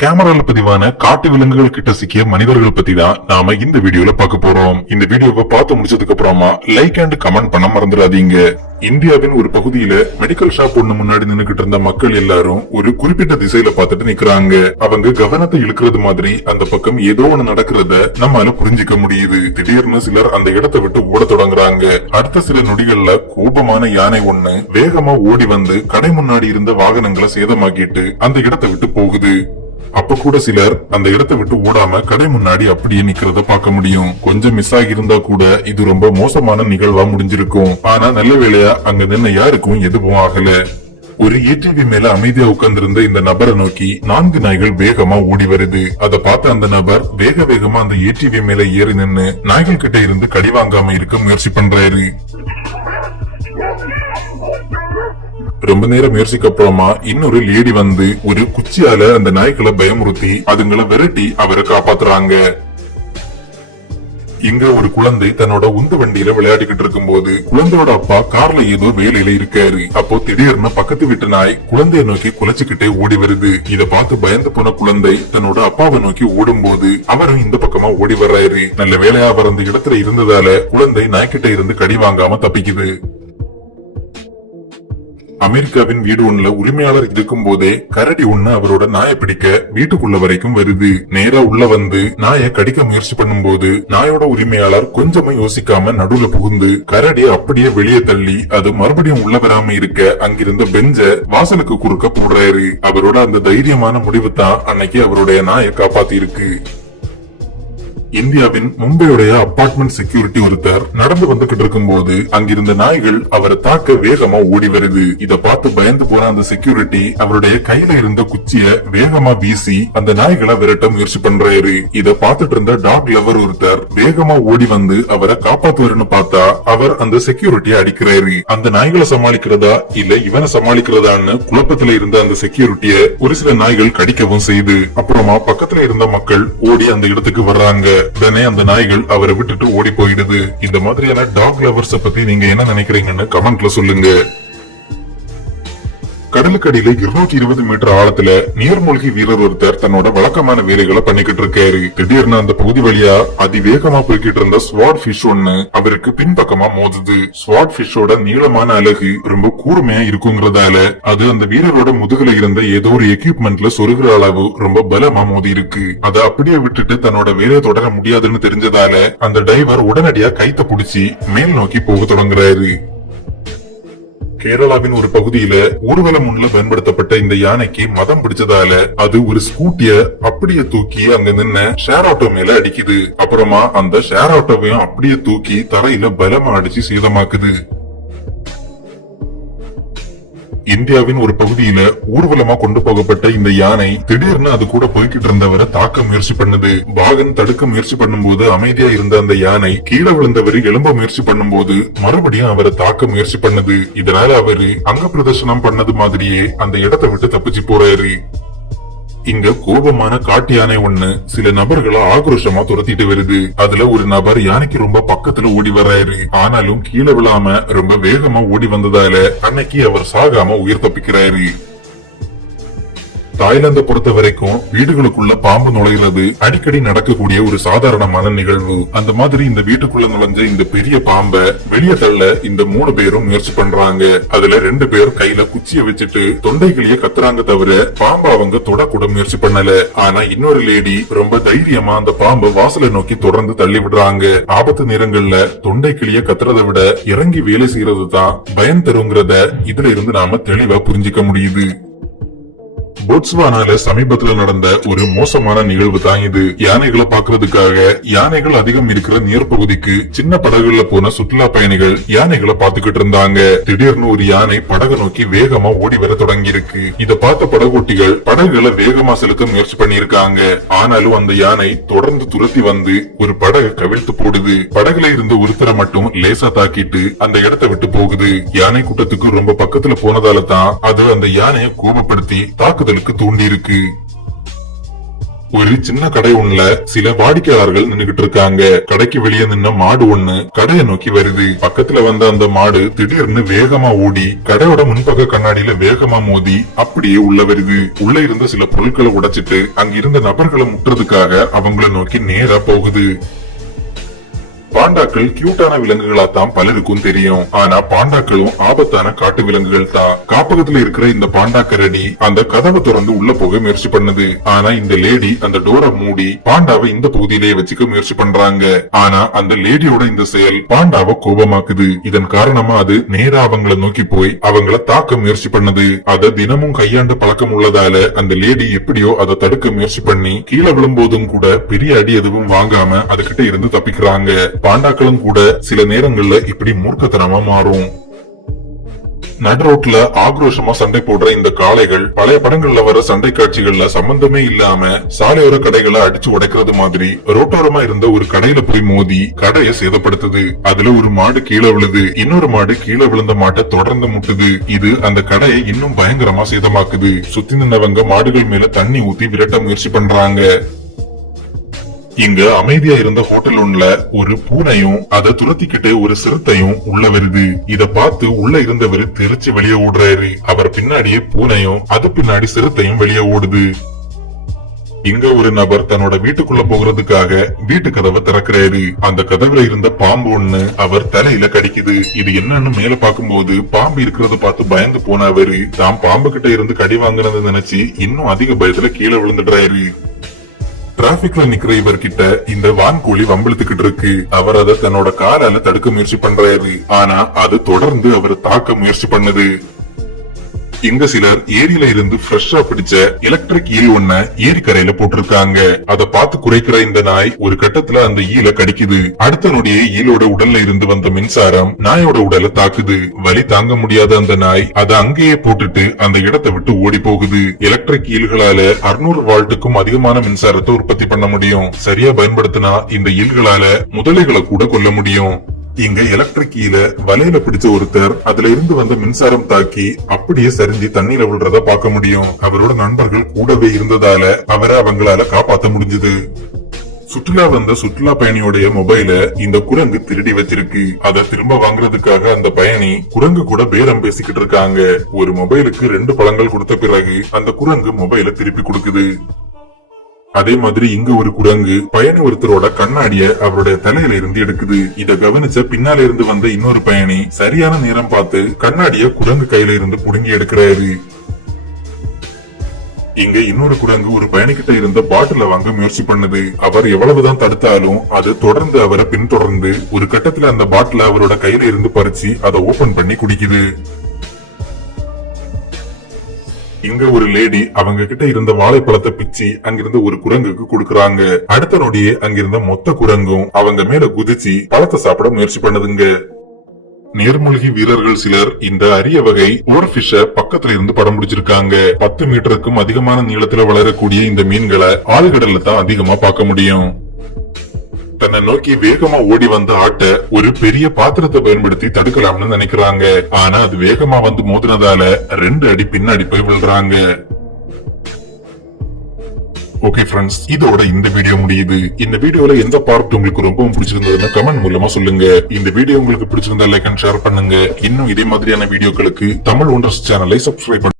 கேமரால பதிவான காட்டு விலங்குகள் கிட்ட சிக்கிய மனிதர்கள் பத்தி தான் நாம இந்த வீடியோல பார்க்க போறோம். இந்த வீடியோவை பார்த்து முடிச்சதுக்கு அப்புறமா லைக் அண்ட் கமெண்ட் பண்ண மறந்துடாதீங்க. இந்தியாவின் ஒரு பகுதியில மெடிக்கல் ஷாப் ஒண்ணு முன்னாடி நின்னுகிட்டு இருந்த மக்கள் எல்லாரும் ஒரு குறிப்பிட்ட திசையில பாத்துட்டு நிக்கிறாங்க. அவங்க கவனத்தை இழுக்கிறது மாதிரி அந்த பக்கம் ஏதோ ஒண்ணு நடக்கிறத நம்மால புரிஞ்சுக்க முடியுது. திடீர்னு சிலர் அந்த இடத்தை விட்டு ஓட தொடங்குறாங்க. அடுத்த சில நொடிகள்ல கோபமான யானை ஒண்ணு வேகமா ஓடி வந்து கடை முன்னாடி இருந்த வாகனங்களை சேதமாக்கிட்டு அந்த இடத்தை விட்டு போகுது. அப்ப கூட சிலர் அந்த இடத்தை விட்டு ஓடாம கடை முன்னாடி அப்படியே நிக்கிறத பார்க்க முடியும். கொஞ்சம் மிஸ் ஆகியிருந்தா கூட இது ரொம்ப மோசமான நிகழ்வா முடிஞ்சிருக்கும். ஆனா நல்ல வேளையா அங்க நின்ன யாருக்கும் எதுவும் ஆகல. ஒரு ஏடிவி மேல அமைதியா உட்கார்ந்திருந்த இந்த நபரை நோக்கி நான்கு நாய்கள் வேகமா ஓடி வருது. அதை பார்த்த அந்த நபர் வேக வேகமா அந்த ஏடிவி மேல ஏறி நின்னு நாய்கள் கிட்ட இருந்து கடி வாங்காம இருக்க முயற்சி பண்றாரு. ரொம்ப நேரம் முயற்சிக்கு அப்புறமா இன்னொரு லேடி வந்து ஒரு குச்சியால அந்த நாய்களை பயமுறுத்தி அதுங்களை விரட்டி அவரை காப்பாத்துறாங்க. இங்க ஒரு குழந்தை தன்னோட உந்து வண்டியில விளையாடிக்கிட்டு இருக்கும்போது குழந்தையோட அப்பா கார்ல ஏதோ வேலையில இருக்காரு. அப்போ திடீர்னு பக்கத்து வீட்டு நாய் குழந்தைய நோக்கி குலைச்சுக்கிட்டே ஓடி வருது. இத பார்த்து பயந்து போன குழந்தை தன்னோட அப்பாவை நோக்கி ஓடும் போது அவரும் இந்த பக்கமா ஓடி வர்றாரு. நல்ல வேலையா அவர் அந்த இடத்துல இருந்ததால குழந்தை நாய்க்கிட்ட இருந்து கடி வாங்காம தப்பிக்குது. அமெரிக்காவின் வீடு ஒண்ணுல உரிமையாளர் இருக்கும் போதே கரடி ஒண்ணு அவரோட நாயை பிடிக்க வீட்டுக்குள்ள வரைக்கும் வருது. நேரா உள்ள வந்து நாயை கடிக்க முயற்சி பண்ணும்போது நாயோட உரிமையாளர் கொஞ்சமும் யோசிக்காம நடுவுல புகுந்து கரடி அப்படியே வெளியே தள்ளி அது மறுபடியும் உள்ள வராம இருக்க அங்கிருந்த பெஞ்ச வாசலுக்கு குறுக்க போடுறாரு. அவரோட அந்த தைரியமான முடிவு தான் அன்னைக்கு அவருடைய நாயை காப்பாத்தி இருக்கு இந்தியாவின் மும்பையுடைய அபார்ட்மெண்ட் செக்யூரிட்டி ஒருத்தர் நடந்து வந்துகிட்டு இருக்கும்போது அங்கிருந்த நாய்கள் அவரை தாக்க வேகமா ஓடி வருது. இத பார்த்து பயந்து போன அந்த செக்யூரிட்டி அவருடைய கையில இருந்த குச்சிய வேகமா வீசி அந்த நாய்களை விரட்ட முயற்சி பண்றாரு. இத பார்த்துட்டு இருந்த டாக் லவர் ஒருத்தர் வேகமா ஓடி வந்து அவரை காப்பாத்துவாருன்னு பார்த்தா அவர் அந்த செக்யூரிட்டியை அடிக்கிறாரு. அந்த நாய்களை சமாளிக்கிறதா இல்ல இவனை சமாளிக்கிறதான்னு குழப்பத்துல இருந்த அந்த செக்யூரிட்டிய ஒரு சில நாய்கள் கடிக்கவும் செய்து அப்புறமா பக்கத்துல இருந்த மக்கள் ஓடி அந்த இடத்துக்கு வர்றாங்க. உடனே அந்த நாய்கள் அவரை விட்டுட்டு ஓடி போயிடுது. இந்த மாதிரியான டாக் லவர்ஸ பத்தி நீங்க என்ன நினைக்கிறீங்கன்னு கமெண்ட்ல சொல்லுங்க. கடலுக்கடியில இருநூத்தி இருபது மீட்டர் ஆழத்துல நீர்மூழ்கி வீரர் ஒருத்தர் தன்னோட வழக்கமான வேலைகளை பண்ணிக்கிட்டு இருக்காரு. திடீர்னு அந்த பகுதி வழியா அதிவேகமா போய்கிட்டு இருந்த ஸ்வாட் பிஷ் ஒண்ணு அவருக்கு பின்பக்கமா மோதுது. ஸ்வாட் பிஷோட நீளமான அழகு ரொம்ப கூர்மையா இருக்குங்கிறதால அது அந்த வீரரோட முதுகுல இருந்த ஏதோ ஒரு எக்யூப்மெண்ட்ல சொருகிற அளவு ரொம்ப பலமா மோதி இருக்கு அதை அப்படியே விட்டுட்டு தன்னோட வேலையை தொடர முடியாதுன்னு தெரிஞ்சதால அந்த டைவர் உடனடியா கைத்த புடிச்சு மேல் நோக்கி போக தொடங்குறாரு. கேரளாவின் ஒரு பகுதியில ஊர்வலம் முன்ல பயன்படுத்தப்பட்ட இந்த யானைக்கு மதம் பிடிச்சதால அது ஒரு ஸ்கூட்டிய அப்படியே தூக்கி அங்க நின்ன ஷேர் ஆட்டோ மேல அடிக்குது. அப்புறமா அந்த ஷேர் ஆட்டோவையும் அப்படியே தூக்கி தரையில பலமா அடிச்சு சேதமாக்குது. இந்தியாவின் ஒரு பகுதியில ஊர்வலமா கொண்டு போகப்பட்ட இந்த யானை திடீர்னு அது கூட போய்கிட்டு இருந்தவரை தாக்க முயற்சி பண்ணுது. பாகன் தடுக்க முயற்சி பண்ணும்போது அமைதியா இருந்த அந்த யானை கீழே விழுந்தவர் எழும்ப முயற்சி பண்ணும்போது மறுபடியும் அவரை தாக்க முயற்சி பண்ணுது. இதனால அவரு அங்க பிரதர்சனம் பண்ணது மாதிரியே அந்த இடத்தை விட்டு தப்பிச்சு போறாரு. இங்க கோபமான காட்டு யானை ஒண்ணு சில நபர்களை ஆக்ரோஷமா துரத்திட்டு வருது. அதுல ஒரு நபர் யானைக்கு ரொம்ப பக்கத்துல ஓடி வர்றாரு. ஆனாலும் கீழே விழாம ரொம்ப வேகமா ஓடி வந்ததால அன்னைக்கு அவர் சாகாம உயிர் தப்பிக்கிறாரு. தாய்லாந்தை பொறுத்த வரைக்கும் வீடுகளுக்குள்ள பாம்பு நுழைகிறது அடிக்கடி நடக்கக்கூடிய ஒரு சாதாரணமான நிகழ்வு. அந்த மாதிரி இந்த வீட்டுக்குள்ள நுழைஞ்ச இந்த பெரிய பாம்பை வெளியே தள்ள இந்த மூணு பேரும் முயற்சி பண்றாங்க. அதுல ரெண்டு பேரும் கையில குச்சிய வச்சுட்டு தொண்டைகளையே கத்துறாங்க தவிர பாம்பை அவங்க தொடக்கூட முயற்சி பண்ணல. ஆனா இன்னொரு லேடி ரொம்ப தைரியமா அந்த பாம்பை வாசலை நோக்கி தொடர்ந்து தள்ளி விடுறாங்க. ஆபத்து நேரங்கள்ல தொண்டை கிளிய கத்துறதை விட இறங்கி வேலை செய்யறது தான் பயன் தருங்கிறத இதுல இருந்து நாம தெளிவா புரிஞ்சுக்க முடியுது. போட்ஸ்வானால சமீபத்துல நடந்த ஒரு மோசமான நிகழ்வு தான் இது. யானைகளை பாக்குறதுக்காக யானைகள் அதிகம் இருக்கிற நீர்ப்பகுதிக்கு சின்ன படகுல போன சுற்றுலா பயணிகள் யானைகளை பாத்துக்கிட்டு இருந்தாங்க. திடீர்னு ஒரு யானை படகு நோக்கி வேகமா ஓடி வர தொடங்கி இருக்கு இத பார்த்த படகோட்டிகள் படகுகளை வேகமா செலுத்த முயற்சி பண்ணிருக்காங்க ஆனாலும் அந்த யானை தொடர்ந்து துரத்தி வந்து ஒரு படகு கவிழ்த்து போடுது. படகுல இருந்த ஒருத்தரை மட்டும் லேசா தாக்கிட்டு அந்த இடத்தை விட்டு போகுது. யானை கூட்டத்துக்கு ரொம்ப பக்கத்துல போனதால தான் அது அந்த யானையை கோபப்படுத்தி தாக்குதல் தூண்டி இருக்கு ஒரு சின்ன கடை ஒண்ணுல சில வாடிக்கையாளர்கள் நின்னுகிட்டு இருக்காங்க. கடைக்கு வெளியே நின்ன மாடு ஒண்ணு கடையை நோக்கி வருது. பக்கத்துல வந்த அந்த மாடு திடீர்னு வேகமா ஓடி கடையோட முன்பக்க கண்ணாடியில வேகமா மோதி அப்படியே உள்ள வருது. உள்ள இருந்த சில பொருட்களை உடைச்சிட்டு அங்க இருந்த நபர்களை முட்டுறதுக்காக அவங்கள நோக்கி நேரா போகுது. பாண்டாக்கள் கியூட்டான விலங்குகளா தான் பலருக்கும் தெரியும். ஆனா பாண்டாக்களும் ஆபத்தான காட்டு விலங்குகள் தான் காப்பகத்துல இருக்கிற இந்த பாண்டா கரடி அந்த கதவை திறந்து உள்ள போக முயற்சி பண்ணுது. ஆனா இந்த லேடி அந்த டோரை மூடி பாண்டாவை இந்த பகுதியிலேயே வச்சுக்க முயற்சி பண்றாங்க. ஆனா அந்த லேடியோட இந்த செயல் பாண்டாவை கோபமாக்குது. இதன் காரணமா அது நேரா அவங்கள நோக்கி போய் அவங்கள தாக்க முயற்சி பண்ணுது. அத தினமும் கையாண்டு பழக்கம் உள்ளதால அந்த லேடி எப்படியோ அதை தடுக்க முயற்சி பண்ணி கீழே விழும்போதும் கூட பெரிய அடி எதுவும் வாங்காம அதுகிட்ட இருந்து தப்பிக்கிறாங்க. பாண்டாக்களும் கூட சில நேரங்கள்ல இப்படி மூர்க்கத்தனமா மாறும். நடுரோட்ல ஆக்ரோஷமா சண்டை போடுற இந்த காளைகள் பழைய படங்கள்ல வர சண்டை காட்சிகள்ல சம்பந்தமே இல்லாம சாலையோர கடைகளை அடிச்சு உடைக்கிறது மாதிரி ரோட்டோரமா இருந்த ஒரு கடையில போய் மோதி கடையை சேதப்படுத்துது. அதுல ஒரு மாடு கீழே விழுது. இன்னொரு மாடு கீழே விழுந்த மாட்டை தொடர்ந்து முட்டுது. இது அந்த கடையை இன்னும் பயங்கரமா சேதமாக்குது. சுத்தி நின்னவங்க மாடுகள் மேல தண்ணி ஊத்தி விரட்ட முயற்சி பண்றாங்க. இங்க அமைதியா இருந்த ஹோட்டல் ஒண்ணுல ஒரு பூனையும் அதை துரத்திக்கிட்டு ஒரு சிறுத்தையும் உள்ள வருது. இத பார்த்து உள்ள இருந்தவர் தெரிச்சு வெளியே ஓடுறாரு. அவர் பின்னாடியே பூனையும் அது பின்னாடி சிறுத்தையும் வெளியே ஓடுது. இங்க ஒரு நபர் தன்னோட வீட்டுக்குள்ள போகிறதுக்காக வீட்டு கதவை திறக்கிறாரு. அந்த கதவுல இருந்த பாம்பு ஒண்ணு அவர் தலையில கடிக்குது. இது என்னன்னு மேல பாக்கும்போது பாம்பு இருக்கிறத பார்த்து பயந்து போன அவரு. தான் பாம்பு கிட்ட இருந்து கடி வாங்குனது நினைச்சு இன்னும் அதிக பயத்துல கீழே விழுந்துடுறாரு. டிராபிக்ல நிக்கிற இவர்கிட்ட இந்த வான்கோழி வம்பிழுத்துக்கிட்டு இருக்கு. அவர் அதை தன்னோட காரால தடுக்க முயற்சி பண்றாரு. ஆனா அது தொடர்ந்து அவர் தாக்க முயற்சி பண்ணுது. இங்க சிலர் ஏரியில இருந்து ஃப்ரெஷ்ஷா பிடிச்ச எலக்ட்ரிக் ஈல் ஒன்ன ஏரிக்கரையில போட்டிருக்காங்க. அதை பார்த்து குறைக்கிற இந்த நாய் ஒரு கட்டத்துல அந்த ஈல கடிக்குது. அடுத்த நொடியே ஈலோட உடல்ல இருந்து வந்த மின்சாரம் நாயோட உடலை தாக்குது. வலி தாங்க முடியாத அந்த நாய் அதை அங்கேயே போட்டுட்டு அந்த இடத்தை விட்டு ஓடி போகுது. எலக்ட்ரிக் ஈல்களால 600 வால்ட்டுக்கும் அதிகமான மின்சாரத்தை உற்பத்தி பண்ண முடியும். சரியா பயன்படுத்தினா இந்த ஈல்களால முதலைகளை கூட கொல்ல முடியும். இங்க எலக்ட்ரிக் ஈல வலையில பிடிச்ச ஒருத்தர் அதுல இருந்து வந்த மின்சாரம் தாக்கி அப்படியே சரிஞ்சு தண்ணீர் விழுறத பார்க்க முடியும். அவரோட நண்பர்கள் கூடவே இருந்ததால அவரை அவங்களால காப்பாத்த முடிஞ்சது. சுற்றுலா வந்த சுற்றுலா பயணியோடைய மொபைல இந்த குரங்கு திருடி வச்சிருக்கு. அதை திரும்ப வாங்குறதுக்காக அந்த பயணி குரங்கு கூட பேரம் பேசிக்கிட்டு இருக்காங்க. ஒரு மொபைலுக்கு ரெண்டு பழங்கள் கொடுத்த பிறகு அந்த குரங்கு மொபைல திருப்பி கொடுக்குது. அதே மாதிரி இங்க ஒரு குரங்கு பயணி ஒருத்தரோட கண்ணாடிய அவருடைய தலையில இருந்து எடுக்குது. இத கவனிச்ச பின்னால இருந்து வந்த இன்னொரு பயணி சரியான நேரம் பார்த்து கண்ணாடிய குரங்கு கையில இருந்து புடுங்கி எடுக்கிறாரு. இங்க இன்னொரு குரங்கு ஒரு பயணிக்கிட்ட இருந்த பாட்டில வாங்க முயற்சி பண்ணுது. அவர் எவ்வளவுதான் தடுத்தாலும் அது தொடர்ந்து அவரை பின்தொடர்ந்து ஒரு கட்டத்துல அந்த பாட்டில அவரோட கையில இருந்து பறிச்சு அதை ஓபன் பண்ணி குடிக்குது. இங்க ஒரு லேடி அவங்க கிட்ட இருந்த வாழைப்பழத்தை பிச்சு அங்கிருந்த ஒரு குரங்குக்கு கொடுக்கறாங்க. அடுத்த நொடியே அங்கிருந்த மொத்த குரங்கும் அவங்க மேல குதிச்சு பழத்தை சாப்பிட முயற்சி பண்ணுதுங்க. நீர்மூழ்கி வீரர்கள் சிலர் இந்த அரிய வகை ஓர்பிஷ பக்கத்துல இருந்து படம் பிடிச்சிருக்காங்க. பத்து மீட்டருக்கும் அதிகமான நீளத்துல வளரக்கூடிய இந்த மீன்களை ஆழ்கடல்ல தான் அதிகமா பார்க்க முடியும். தன்னை நோக்கி வேகமா ஓடி வந்த ஆட்ட ஒரு பெரிய பாத்திரத்தை பயன்படுத்தி தடுக்கலாம்னு நினைக்கிறாங்க. ஆனா அது வேகமா வந்து மோதினதால ரெண்டு அடி பின்னாடி போய் விழுறாங்க. ஓகே ஃப்ரெண்ட்ஸ் இதோட இந்த வீடியோ முடியுது. இந்த வீடியோல எந்த பார்ட் உங்களுக்கு ரொம்பவும் பிடிச்சிருந்ததுன்னா கமெண்ட் மூலமா சொல்லுங்க. இந்த வீடியோ உங்களுக்கு பிடிச்சிருந்தா லைக் அண்ட் ஷேர் பண்ணுங்க. இன்னும் இதே மாதிரியான வீடியோக்களுக்கு தமிழ் ஒண்டர்ஸ் சேனலை சப்ஸ்கிரைப் பண்ணுங்க